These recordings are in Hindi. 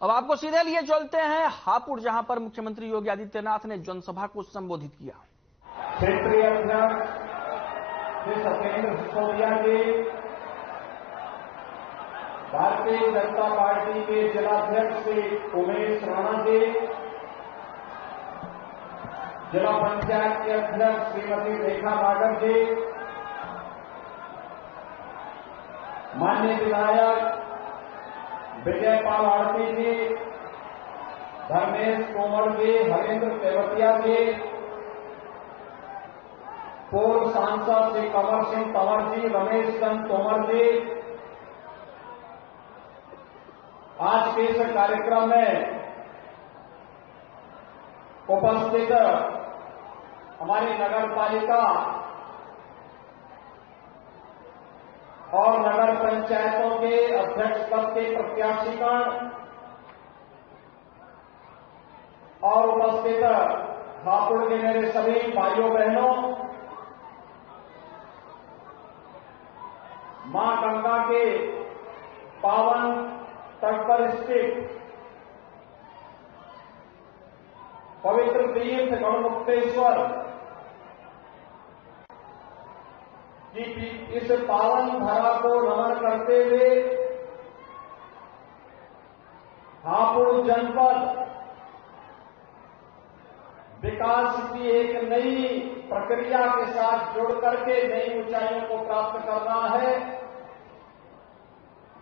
अब आपको सीधे लिए चलते हैं हापुड़, जहां पर मुख्यमंत्री योगी आदित्यनाथ ने जनसभा को संबोधित किया। क्षेत्रीय अध्यक्ष श्री सत्येंद्र सिसोदिया जी, भारतीय जनता पार्टी के जिलाध्यक्ष श्री उमेश राणा जी, जिला पंचायत के अध्यक्ष श्रीमती रेखा नागर जी, माननीय विधायक विजय पाल आरती जी, धर्मेश तोमर जी, हरेंद्र तेवतिया जी, पूर्व सांसद श्री कंवर सिंह तंवर जी, रमेश चंद तोमर जी, आज के इस कार्यक्रम में उपस्थित हमारी नगर पालिका और नगर पंचायतों के अध्यक्ष पद के प्रत्याशीगण और उपस्थित हापुड़ के मेरे सभी भाइयों बहनों, मां गंगा के पावन तट पर स्थित पवित्र तीर्थ गढ़मुक्तेश्वर की इस पावन धरा को नमन करते हुए हापुड़ जनपद विकास की एक नई प्रक्रिया के साथ जुड़ करके नई ऊंचाइयों को प्राप्त करना है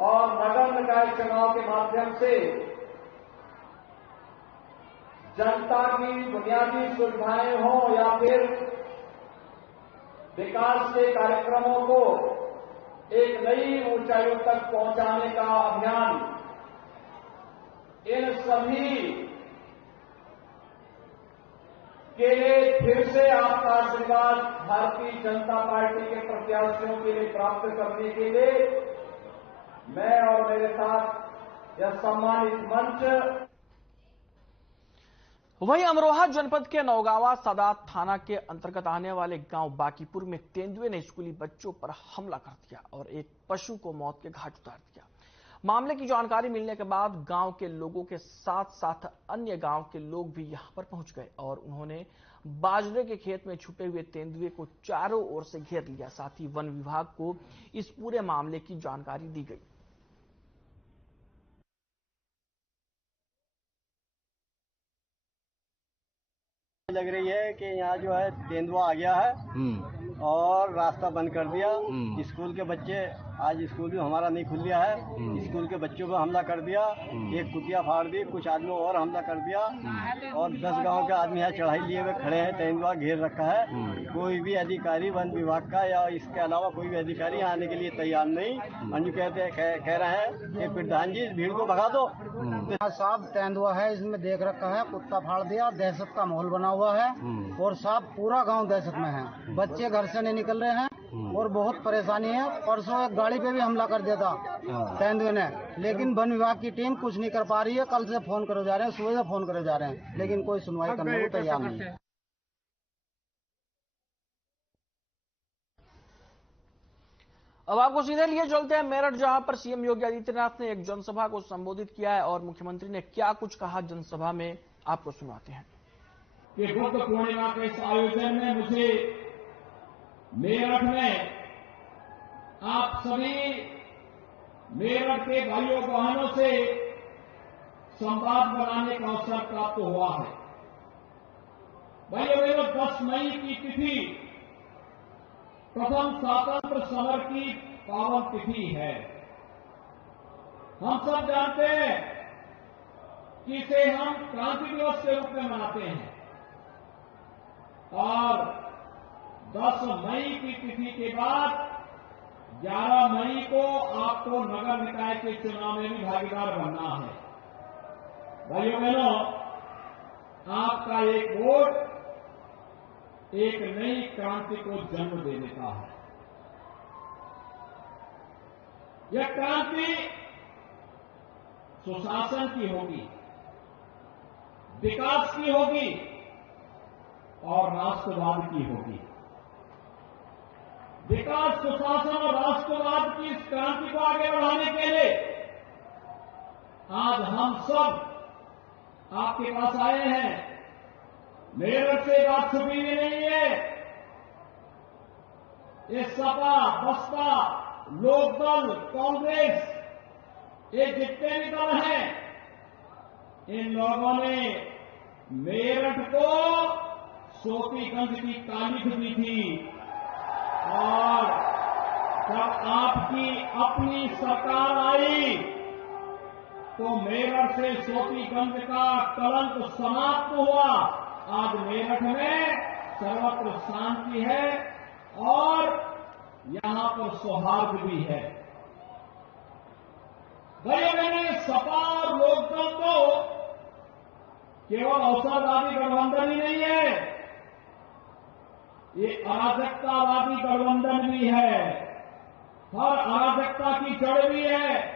और नगर निकाय चुनाव के माध्यम से जनता की बुनियादी सुविधाएं हों या फिर विकास के कार्यक्रमों को एक नई ऊंचाइयों तक पहुंचाने का अभियान, इन सभी के लिए फिर से आपका आशीर्वाद भारतीय जनता पार्टी के प्रत्याशियों के लिए प्राप्त करने के लिए मैं और मेरे साथ यह सम्मानित मंच। वहीं अमरोहा जनपद के नौगांवा सादात थाना के अंतर्गत आने वाले गांव बाकीपुर में तेंदुए ने स्कूली बच्चों पर हमला कर दिया और एक पशु को मौत के घाट उतार दिया। मामले की जानकारी मिलने के बाद गांव के लोगों के साथ साथ अन्य गांव के लोग भी यहां पर पहुंच गए और उन्होंने बाजरे के खेत में छुपे हुए तेंदुए को चारों ओर से घेर लिया। साथ ही वन विभाग को इस पूरे मामले की जानकारी दी गई। लग रही है कि यहाँ जो है तेंदुआ आ गया है और रास्ता बंद कर दिया। स्कूल के बच्चे, आज स्कूल भी हमारा नहीं खुल गया है, स्कूल के बच्चों पर हमला कर दिया, एक कुतिया फाड़ दी, कुछ आदमियों और हमला कर दिया और 10 गांव के आदमी यहाँ चढ़ाई लिए हुए खड़े हैं। तेंदुआ घेर रखा है। कोई भी अधिकारी वन विभाग का या इसके अलावा कोई भी अधिकारी यहाँ आने के लिए तैयार नहीं। अंजू कह रहे हैं कि प्रधान जी इस भीड़ को भगा दो। साहब तेंदुआ है, इसमें देख रखा है, कुत्ता फाड़ दिया, दहशत का माहौल बना हुआ है और साहब पूरा गांव दहशत में है। बच्चे घर से नहीं निकल रहे हैं और बहुत परेशानी है। परसों एक गाड़ी पे भी हमला कर दिया था तेंदुए ने, लेकिन वन विभाग की टीम कुछ नहीं कर पा रही है। कल से फोन करे जा रहे हैं, सुबह से फोन करे जा रहे हैं, लेकिन कोई सुनवाई करने को तैयार नहीं है। अब आपको सीधे लिए चलते हैं मेरठ, जहां पर सीएम योगी आदित्यनाथ ने एक जनसभा को संबोधित किया है और मुख्यमंत्री ने क्या कुछ कहा जनसभा में, आपको सुनाते हैं। कि बुद्ध पूर्णिमा के इस आयोजन में मुझे मेरठ में आप सभी मेरठ के भाइयों बहनों से संवाद बनाने का अवसर प्राप्त हुआ है। भाइयों बहनों, 10 मई की तिथि प्रथम स्वातंत्र समर की पावन तिथि है। हम सब जानते हैं कि इसे हम क्रांति दिवस के रूप में मनाते हैं और 10 मई की तिथि के बाद 11 मई को आपको नगर निकाय के चुनाव में भी भागीदार बनना है। भाइयों बहनों, आपका एक वोट एक नई क्रांति को जन्म दे देता है। यह क्रांति सुशासन की होगी, विकास की होगी और राष्ट्रवाद की होगी। विकास, सुशासन और राष्ट्रवाद की इस क्रांति को आगे बढ़ाने के लिए आज आज हम सब आपके पास आए हैं। मेरठ से बात छुपी भी नहीं है। ये सपा, बसपा, लोकदल, कांग्रेस, ये जितने भी दल हैं, इन लोगों ने मेरठ को सोपीगंज की तारीख दी थी और जब आपकी अपनी सरकार आई तो मेरठ से सोपीगंज का कलंक समाप्त हुआ। आज मेरठ में सर्वत्र शांति है और यहां पर सौहार्द भी है। भाइयों बहनों, सपा और लोकदल तो केवल अवसरवादी गठबंधन ही नहीं है, ये अराजकतावादी गठबंधन भी है। हर अराजकता की जड़ भी है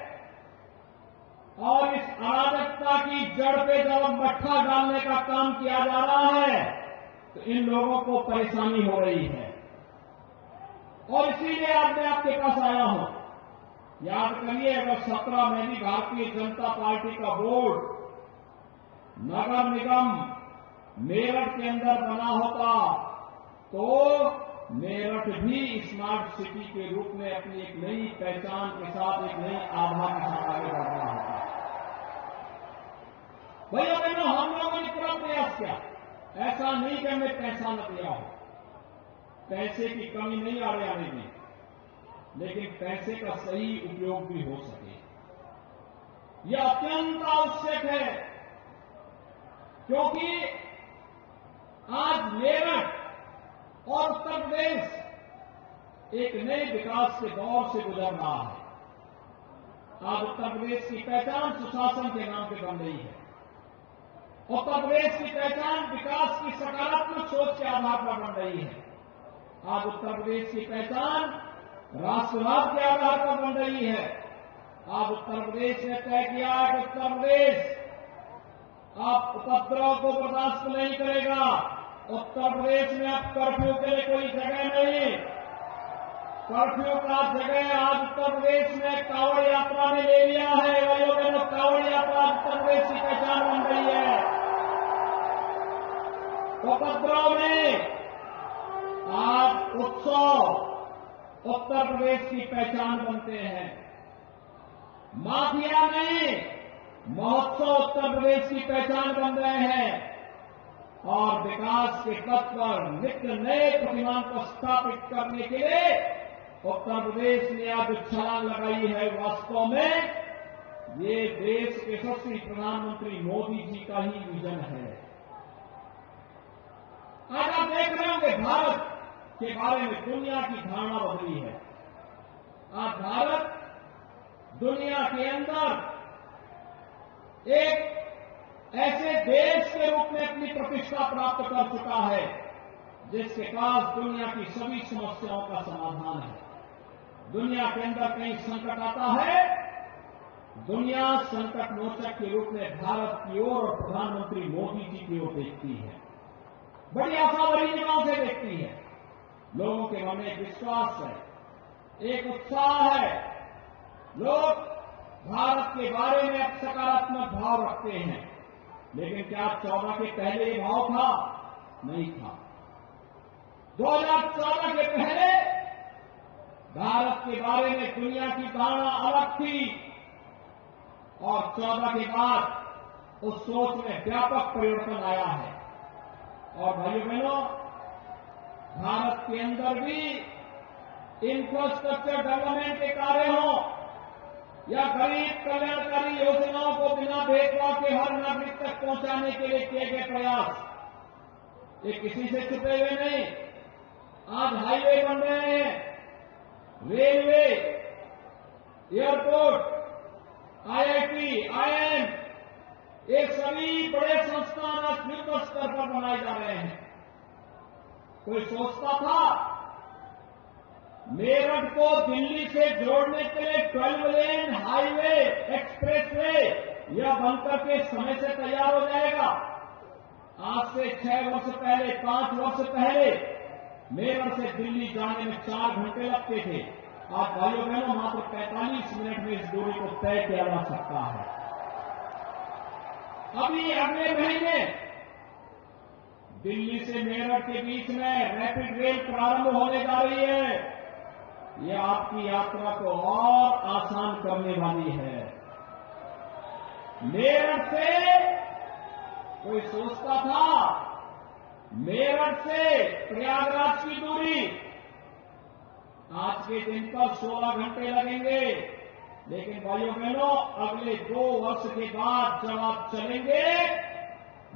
और इस अराजकता की जड़ पे जब मट्ठा डालने का काम किया जा रहा है तो इन लोगों को परेशानी हो रही है और इसीलिए आज मैं आपके पास आया हूं। याद करिए, अगर 17 में भी भारतीय जनता पार्टी का बोर्ड नगर निगम मेरठ के अंदर बना होता तो मेरठ भी स्मार्ट सिटी के रूप में अपनी एक नई पहचान के साथ, एक नई आभा के साथ आगे बढ़ रहा होता। भैया बहनों, हम लोगों ने पूरा प्रयास किया। ऐसा नहीं कि हमने पैसा न दिया हो, पैसे की कमी नहीं आ रही आने में, लेकिन पैसे का सही उपयोग भी हो सके, यह अत्यंत आवश्यक है। क्योंकि आज मेरठ और उत्तर प्रदेश एक नए विकास के दौर से गुजर रहा है। आज उत्तर प्रदेश की पहचान सुशासन के नाम पे बन रही है। उत्तर प्रदेश की पहचान विकास की सकारात्मक सोच के आधार पर बन रही है। आज उत्तर प्रदेश की पहचान राष्ट्रवाद के आधार पर बन रही है। आज उत्तर प्रदेश ने तय किया कि उत्तर प्रदेश अब उपद्रव को बर्दाश्त नहीं करेगा। उत्तर प्रदेश में अब कर्फ्यू के लिए कोई जगह नहीं। कर्फ्यू का जगह आज उत्तर प्रदेश में कांवड़ यात्रा ने ले लिया है। भाइयों बहनों, कांवड़ यात्रा उत्तर प्रदेश की पहचान बन रही है। उपद्रव में आज उत्सव उत्तर प्रदेश की पहचान बनते हैं। माफिया में महोत्सव उत्तर प्रदेश की पहचान बन रहे हैं और विकास के पथ पर नित्य नए प्रतिमान को स्थापित करने के लिए उत्तर प्रदेश ने आज छलांग लगाई है। वास्तव में ये देश के यशस्वी प्रधानमंत्री मोदी जी का ही विजन है। आज आप देख रहे होंगे भारत के बारे में दुनिया की धारणा बदली है। आज भारत दुनिया के अंदर एक ऐसे देश के रूप में अपनी प्रतिष्ठा प्राप्त कर चुका है जिसके पास दुनिया की सभी समस्याओं का समाधान है। दुनिया के अंदर कहीं संकट आता है, दुनिया संकट मोचक के रूप में भारत की ओर और प्रधानमंत्री मोदी जी की ओर देखती है। बड़ी आशा भरी निगाहों से देखती है। लोगों के मन में एक विश्वास है, एक उत्साह है। लोग भारत के बारे में अब सकारात्मक भाव रखते हैं। लेकिन क्या 14 के पहले ये भाव था? नहीं था। 2014 के पहले भारत के बारे में दुनिया की धारणा अलग थी और 14 के बाद उस सोच में व्यापक परिवर्तन आया है। और भाइयों बहनों, भारत के अंदर भी इंफ्रास्ट्रक्चर डेवलपमेंट के कार्य हों या गरीब कल्याणकारी योजनाओं को बिना भेदभाव के हर नागरिक तक पहुंचाने के लिए किए गए प्रयास, ये किसी से छुपे हुए नहीं। आज हाईवे बन रहे हैं, रेलवे, एयरपोर्ट, आईआईटी, आईआईएम, ये सभी बड़े संस्थान आज युद्ध स्तर पर बनाए जा रहे हैं। कोई सोचता था मेरठ को दिल्ली से जोड़ने के लिए 12 लेन हाईवे, एक्सप्रेसवे यह बनकर के समय से तैयार हो जाएगा? आज से 6 वर्ष पहले, 5 वर्ष पहले मेरठ से दिल्ली जाने में 4 घंटे लगते थे। आज भाइयों बहनों, मात्र 45 मिनट में इस दूरी को तय किया जा सकता है। अभी अगले महीने दिल्ली से मेरठ के बीच में रैपिड रेल प्रारंभ होने जा रही है। ये आपकी यात्रा को और आसान करने वाली है। मेरठ से कोई सोचता था मेरठ से प्रयागराज की दूरी आज के दिन पर 16 घंटे लगेंगे, लेकिन भाइयों बहनों अगले 2 वर्ष के बाद जब आप चलेंगे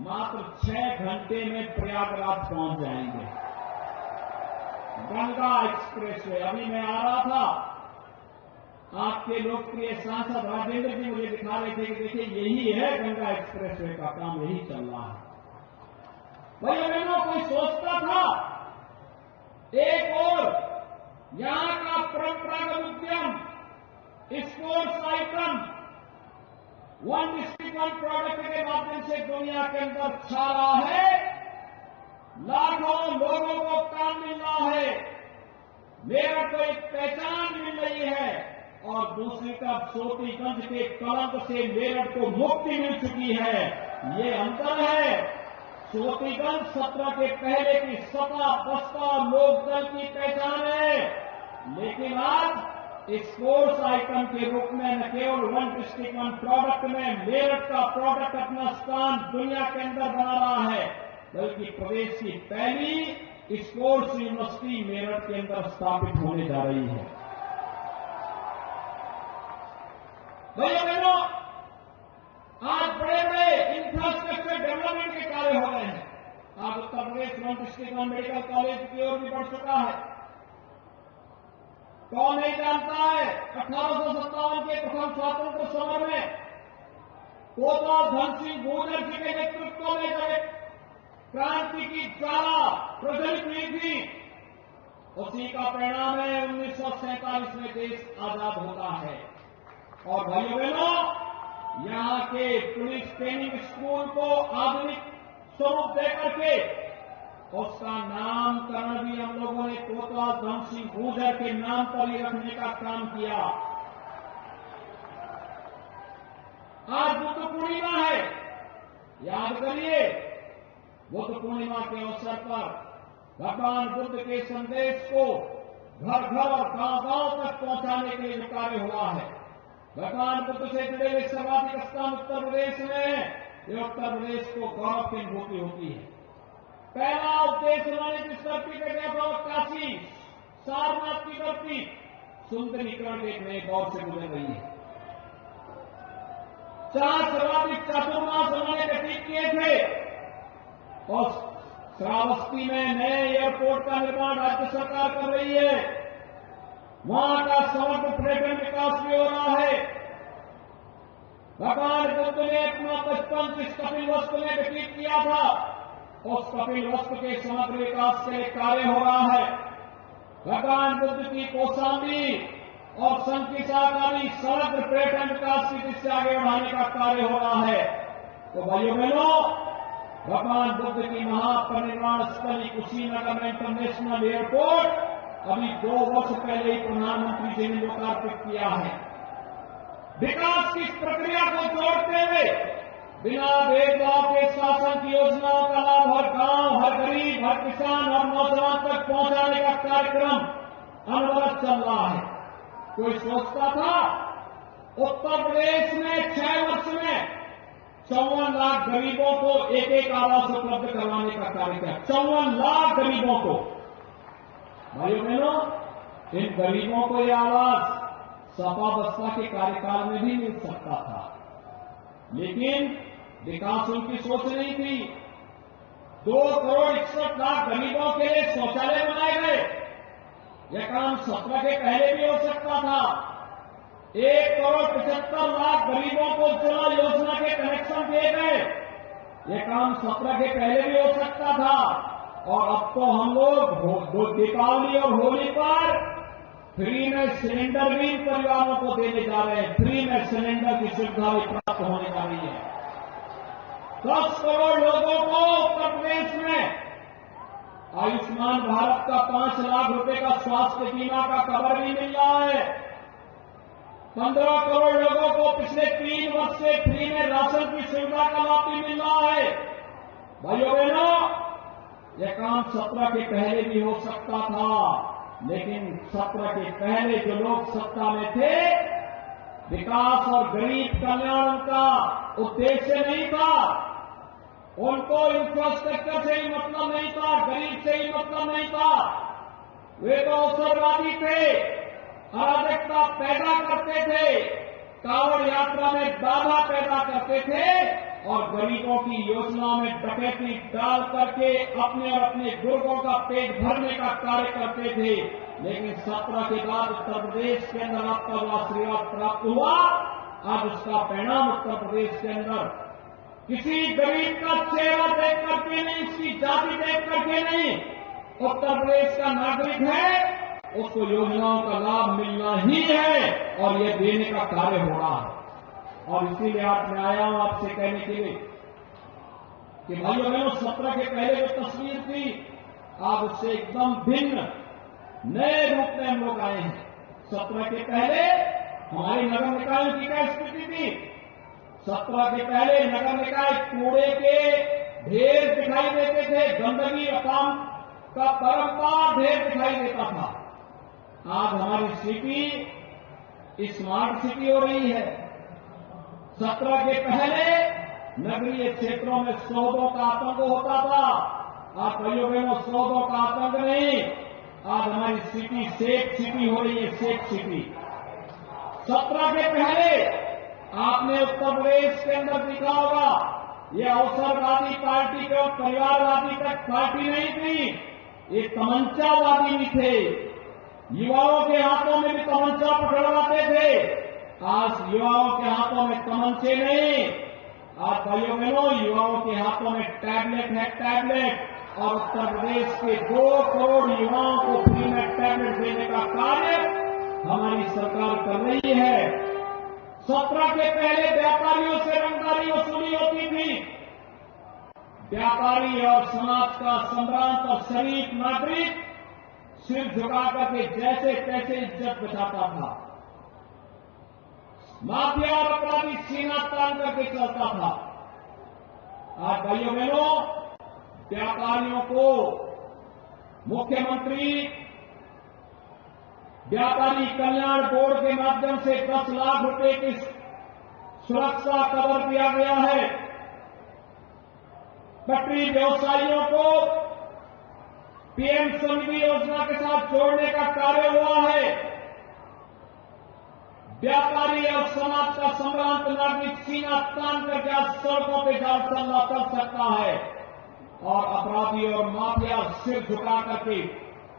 मात्र 6 घंटे में प्रयागराज पहुंच जाएंगे। गंगा एक्सप्रेस वे, अभी मैं आ रहा था, आपके लोकप्रिय सांसद राजेंद्र जी मुझे दिखा रहे थे कि देखिए यही है गंगा एक्सप्रेस वे का काम, यही चल रहा है। भाइयों बहनों कोई सोचता था एक और यहां का परंपरागत उद्यम sports item one district one product के माध्यम से दुनिया के अंदर छा रहा है, लाखों लोगों को काम मिल रहा है, मेरा को एक पहचान मिल रही है और दूसरी तरफ सोटीगंज के कलंक से मेरठ को मुक्ति मिल चुकी है। ये अंतर है। सोटीगंज 17 के पहले की सपा बसपा लोकदल की पहचान है, लेकिन आज स्पोर्ट्स आइटम के रूप में न केवल वन डिस्ट्रिक्ट वन प्रोडक्ट में मेरठ का प्रोडक्ट अपना स्थान दुनिया के अंदर बना रहा है, बल्कि प्रदेश की पहली स्पोर्ट्स यूनिवर्सिटी मेरठ के अंदर स्थापित होने जा रही है। भाइयों बहनों आज बड़े बड़े इंफ्रास्ट्रक्चर डेवलपमेंट के कार्य हो रहे हैं। आज Uttar Pradesh one district one medical college की ओर भी बढ़ चुका है। कौन नहीं जानता है 1857 के प्रथम स्वातंत्र समर में कोतवाल धन सिंह गूर्जर जी के नेतृत्व में जब क्रांति की ज्वाला प्रज्वलित हुई थी, उसी का परिणाम है 1947 में देश आजाद होता है। और भाइयों बहनों यहां के पुलिस ट्रेनिंग स्कूल को आधुनिक स्वरूप देकर के उसका नामकरण भी हम लोगों ने कोतवाल धन सिंह गूर्जर के नाम पर ही रखने का काम किया। आज बुद्ध पूर्णिमा है, याद करिए बुद्ध पूर्णिमा के अवसर पर भगवान बुद्ध के संदेश को घर घर और गांव-गांव तक पहुंचाने के लिए जो कार्य हुआ है, भगवान बुद्ध से जुड़े हुए सर्वाधिक स्थान उत्तर प्रदेश में है। ये उत्तर प्रदेश को गौरव की अनुभूति होती है। पहला उपदेश उन्होंने जिस धरती पे गया था काशी सारनाथ की धरती सुंदरीकरण के एक नए दौर से गुजर रही है। 4 सर्वाधिक चातुर्मास उन्होंने व्यतीत किए थे और श्रावस्ती में नए एयरपोर्ट का निर्माण राज्य सरकार कर रही है। वहां का समग्र पर्यटन विकास भी हो रहा है। भगवान बुद्ध ने अपना 55 जिस कपिल वस्तु में व्यतीत किया था, उस कपिल वस्तु के समग्र विकास के लिए कार्य हो रहा है। भगवान बुद्ध की कौशाम्बी और संकिसाकारी समग्र पर्यटन विकास की दिशा से आगे बढ़ाने का कार्य हो रहा है। तो भाइयों बहनों भगवान बुद्ध की महापरिनिर्वाण स्थली कुशीनगर में इंटरनेशनल एयरपोर्ट अभी 2 वर्ष पहले ही प्रधानमंत्री जी ने लोकार्पित किया है। विकास की प्रक्रिया को जोड़ते हुए बिना भेदभाव के शासन की योजनाओं का लाभ हर गांव, हर गरीब, हर किसान, हर नौजवान तक पहुंचाने का कार्यक्रम अनवरत चल रहा है। कोई सोचता था उत्तर प्रदेश में 6 वर्ष में 54 लाख गरीबों को एक आवास उपलब्ध करवाने का कार्य किया। 54 लाख गरीबों को। भाइयों बहनों इन गरीबों को यह आवास सपा बसपा के कार्यकाल में भी मिल सकता था, लेकिन विकास उनकी सोच नहीं थी। 2 करोड़ 61 लाख गरीबों के लिए शौचालय बनाए गए। यह काम 17 के पहले भी हो सकता था। 1 करोड़ 75 लाख गरीबों को उज्ज्वला योजना के कनेक्शन दिए गए। यह काम 17 के पहले भी हो सकता था। और अब तो हम लोग दीपावली और होली पर फ्री में सिलेंडर भी परिवारों को देने जा रहे हैं। फ्री में सिलेंडर की सुविधा भी प्राप्त होने जा रही है। 10 करोड़ लोगों को उत्तर प्रदेश में आयुष्मान भारत का 5 लाख रुपए का स्वास्थ्य बीमा का कवर भी मिल रहा है। 15 करोड़ लोगों को पिछले 3 वर्ष से फ्री में राशन की सुविधा का लाभ भी मिल रहा है। भाइयों बहनों, यह काम 17 के पहले भी हो सकता था, लेकिन 17 के पहले जो लोग सत्ता में थे, विकास और गरीब कल्याण का उद्देश्य नहीं था। उनको इंफ्रास्ट्रक्चर से ही मतलब नहीं था, गरीब से ही मतलब नहीं था। वे तो अवसरवादी थे, अराजकता पैदा करते थे, कांवड़ यात्रा में बाधा पैदा करते थे और गरीबों की योजनाओं में डकैती डाल करके अपने और अपने गुर्गों का पेट भरने का कार्य करते थे। लेकिन 17 के बाद उत्तर प्रदेश के अंदर आपका जो आशीर्वाद प्राप्त हुआ, आज उसका परिणाम उत्तर प्रदेश के अंदर किसी गरीब का चेहरा देख करके नहीं, उसकी जाति देख करके नहीं, उत्तर प्रदेश का नागरिक है, उसको योजनाओं का लाभ मिलना ही है और यह देने का कार्य हो रहा है। और इसीलिए आज मैं आया हूं आपसे कहने के लिए कि भाइयों बहनों, 17 के पहले जो तस्वीर थी, आज उससे एकदम भिन्न नए रूप में हम लोग आए हैं। 17 के पहले हमारे नगर निकायों की क्या स्थिति थी? 17 के पहले नगर निकाय कूड़े के ढेर दिखाई देते थे, गंदगी अफाम का परंपार ढेर दिखाई देता था। आज हमारी सिटी स्मार्ट सिटी हो रही है। 17 के पहले नगरीय क्षेत्रों में सौदों का आतंक होता था। आज भाइयों बहनों, सौदों का आतंक नहीं, आज हमारी सिटी सेफ सिटी हो रही है, सेफ सिटी। 17 के पहले आपने उत्तर प्रदेश के अंदर देखा होगा, ये अवसरवादी पार्टी के और परिवारवादी तक पार्टी नहीं थी, ये तमंचावादी भी थे। युवाओं के हाथों में भी तमंचा पकड़वाते थे। आज युवाओं के हाथों में तमंचे नहीं, आज भाइयों बहनों, युवाओं के हाथों में टैबलेट है, टैबलेट। और उत्तर प्रदेश के 2 करोड़ युवाओं को फ्री में टैबलेट देने का कार्य हमारी सरकार कर रही है। 17 के पहले व्यापारियों से रंगदारी वसूली होती थी। व्यापारी और समाज का सम्रांत और शरीफ नागरिक सिर झुका करके जैसे तैसे इज्जत बचाता था। माफिया और अपराधी सीना तान करके चलता था। आज भाइयों बहनों, व्यापारियों को मुख्यमंत्री व्यापारी कल्याण बोर्ड के माध्यम से 10 लाख रुपए की सुरक्षा कवर दिया गया है। पटरी व्यवसायियों को पीएम स्वनिधि योजना के साथ जोड़ने का कार्य हुआ है। व्यापारी और समाज का सम्रांत नागरिक सीना तान करके आज सड़कों पे जा चल सकता है और अपराधी और माफिया सिर झुका करके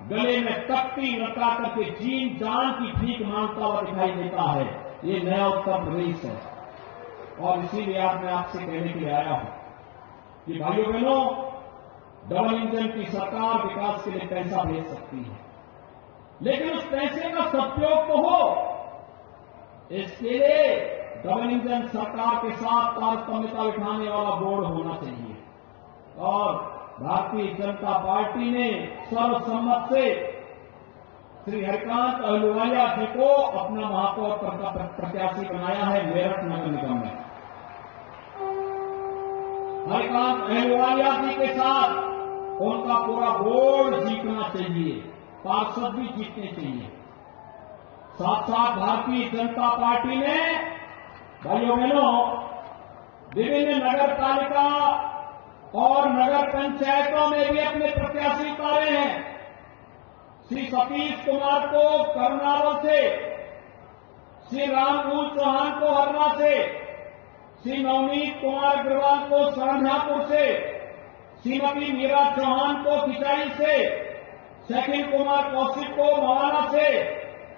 गले में तख्ती लटका करके जीन जान की भीख मांगता हुआ दिखाई देता है। ये नया उत्तर प्रदेश है और इसीलिए आज मैं आपसे कहने के लिए आया हूं कि भाइयों बहनों, डबल इंजन की सरकार विकास के लिए पैसा भेज सकती है, लेकिन उस पैसे का सदुपयोग तो हो। इसके लिए डबल इंजन सरकार के साथ तारतम्यता बिठाने वाला बोर्ड होना चाहिए और भारतीय जनता पार्टी ने सर्वसम्मत से श्री हरिकांत अहलूवालिया जी को अपना महापौर प्रत्याशी बनाया है मेरठ नगर निगम में। हरिकांत अहलूवालिया जी के साथ उनका पूरा बोर्ड जीतना चाहिए, पार्षद भी जीतने चाहिए। साथ साथ भारतीय जनता पार्टी ने भाइयों बहनों विभिन्न नगर पालिका और नगर पंचायतों में भी अपने प्रत्याशी उतारे हैं। श्री सतीश कुमार को करनाल से, श्री रामभूल चौहान को हरना से, श्री नवनीत कुमार अग्रवाल को शाहजहांपुर से, श्रीमती मीरा चौहान को खिचाई से, सचिन कुमार कौशिक को मवाना से,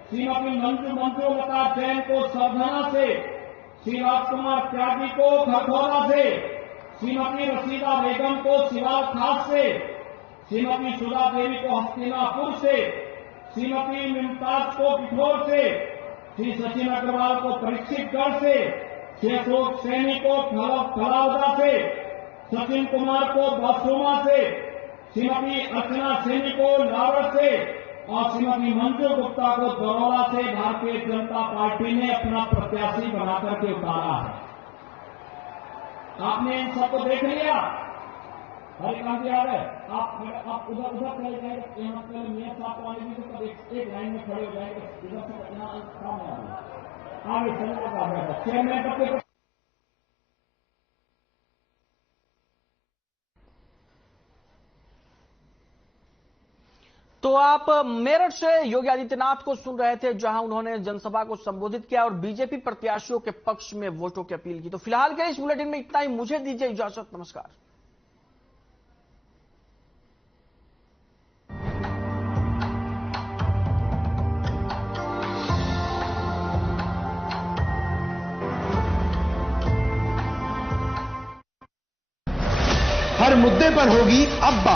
श्रीमती मंजूलता जैन को सरधना से, श्री राजकुमार त्यागी को खरखौरा से, श्रीमती रशीदा बेगम को सिवाल खास से, श्रीमती सुधा देवी को हस्तिनापुर से, श्रीमती मुमताज को पिठोर से, श्री सचिन अग्रवाल को परीक्षितगढ़ से, श्री अशोक सैनी को फलावदा से, सचिन कुमार को बसोमा से, श्रीमती अर्चना सैनी को लावड़ से, और श्रीमती मंजू गुप्ता को दरौला से भारतीय जनता पार्टी ने अपना प्रत्याशी बनाकर के उतारा है। आपने इन सबको देख लिया। हरिकांत जी आ गए, आप उधर चले जाएंगे, यहाँ पहले मेयर साहब वाले भी तो एक लाइन में खड़े हो जाएंगे, इधर से यहाँ सामने आ गए, आगे चलने चेयरमैन करके। तो आप मेरठ से योगी आदित्यनाथ को सुन रहे थे, जहां उन्होंने जनसभा को संबोधित किया और बीजेपी प्रत्याशियों के पक्ष में वोटों की अपील की। तो फिलहाल के इस बुलेटिन में इतना ही। मुझे दीजिए इजाजत। नमस्कार। हर मुद्दे पर होगी अब बात।